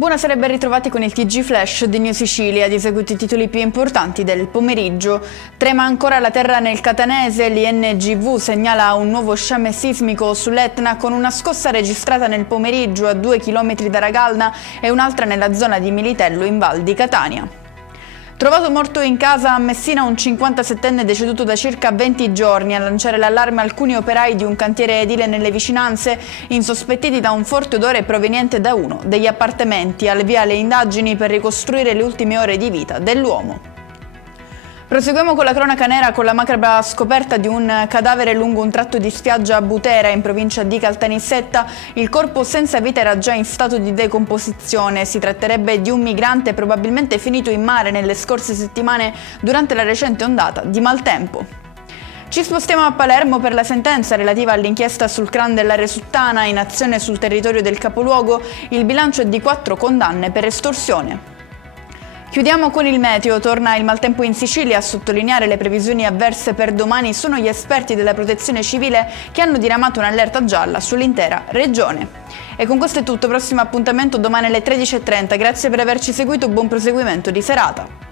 Buonasera e ben ritrovati con il TG Flash di New Sicilia, di eseguiti i titoli più importanti del pomeriggio. Trema ancora la terra nel Catanese, l'INGV segnala un nuovo sciame sismico sull'Etna con una scossa registrata nel pomeriggio a 2 km da Ragalna e un'altra nella zona di Militello in Val di Catania. Trovato morto in casa a Messina un 57enne deceduto da circa 20 giorni. A lanciare l'allarme alcuni operai di un cantiere edile nelle vicinanze, insospettiti da un forte odore proveniente da uno degli appartamenti. Al via le indagini per ricostruire le ultime ore di vita dell'uomo. Proseguiamo con la cronaca nera con la macabra scoperta di un cadavere lungo un tratto di spiaggia a Butera, in provincia di Caltanissetta. Il corpo senza vita era già in stato di decomposizione. Si tratterebbe di un migrante probabilmente finito in mare nelle scorse settimane durante la recente ondata di maltempo. Ci spostiamo a Palermo per la sentenza relativa all'inchiesta sul clan della Resuttana in azione sul territorio del capoluogo. Il bilancio è di 4 condanne per estorsione. Chiudiamo con il meteo. Torna il maltempo in Sicilia. A sottolineare le previsioni avverse per domani sono gli esperti della Protezione Civile che hanno diramato un'allerta gialla sull'intera regione. E con questo è tutto, prossimo appuntamento domani alle 13:30. Grazie per averci seguito, buon proseguimento di serata.